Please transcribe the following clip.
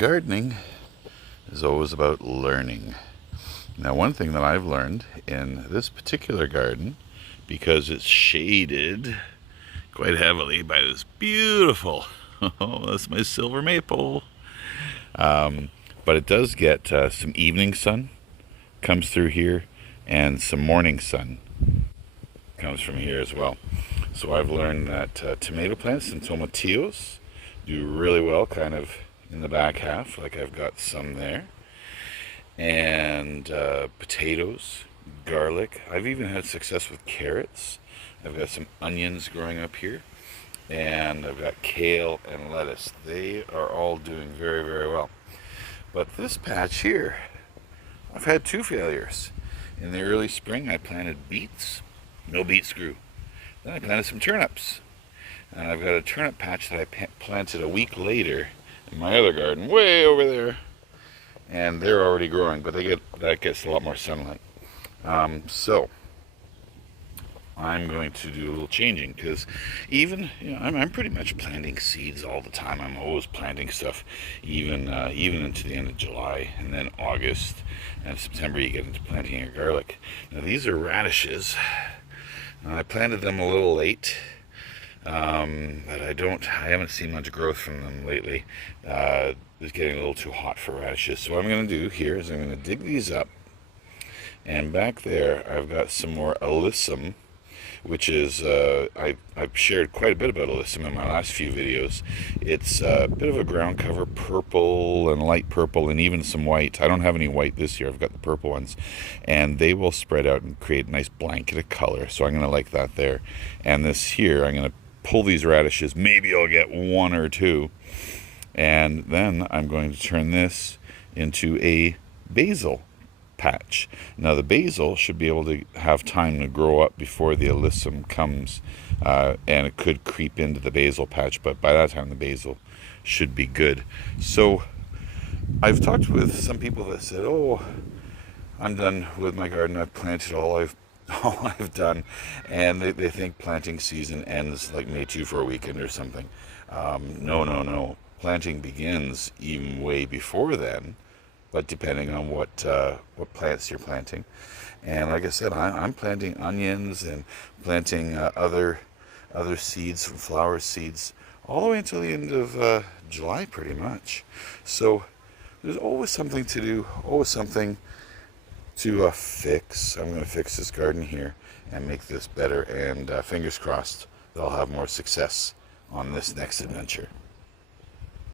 Gardening is always about learning. Now, one thing that I've learned in this particular garden, because it's shaded quite heavily by this beautiful, oh, that's my silver maple. But it does get some evening sun comes through here, and some morning sun comes from here as well. So I've learned that tomato plants and tomatillos do really well kind of in the back half, like I've got some there. And potatoes, garlic. I've even had success with carrots. I've got some onions growing up here. And I've got kale and lettuce. They are all doing very, very well. But this patch here, I've had two failures. In the early spring, I planted beets. No beets grew. Then I planted some turnips. And I've got a turnip patch that I planted a week later in my other garden, way over there. And they're already growing, but that gets a lot more sunlight. So I'm going to do a little changing, because even, I'm pretty much planting seeds all the time. I'm always planting stuff, even into the end of July, and then August and September you get into planting your garlic. Now these are radishes. I planted them a little late. But I haven't seen much growth from them lately. It's getting a little too hot for radishes. So what I'm going to do here is I'm going to dig these up. And back there, I've got some more alyssum, which is, I've shared quite a bit about alyssum in my last few videos. It's a bit of a ground cover, purple and light purple, and even some white. I don't have any white this year. I've got the purple ones. And they will spread out and create a nice blanket of color. So I'm going to like that there. And this here, I'm going to pull these radishes. Maybe I'll get one or two. And then I'm going to turn this into a basil patch. Now the basil should be able to have time to grow up before the alyssum comes, and it could creep into the basil patch, but by that time the basil should be good. So I've talked with some people that said, oh, I'm done with my garden, I've planted all I've done, and they think planting season ends like May 2 for a weekend or something. No. Planting begins even way before then, but depending on what plants you're planting. And like I said, I'm planting onions and planting other seeds, from flower seeds, all the way until the end of July pretty much. So there's always something to do, always something to fix. I'm going to fix this garden here and make this better, and fingers crossed that I'll have more success on this next adventure.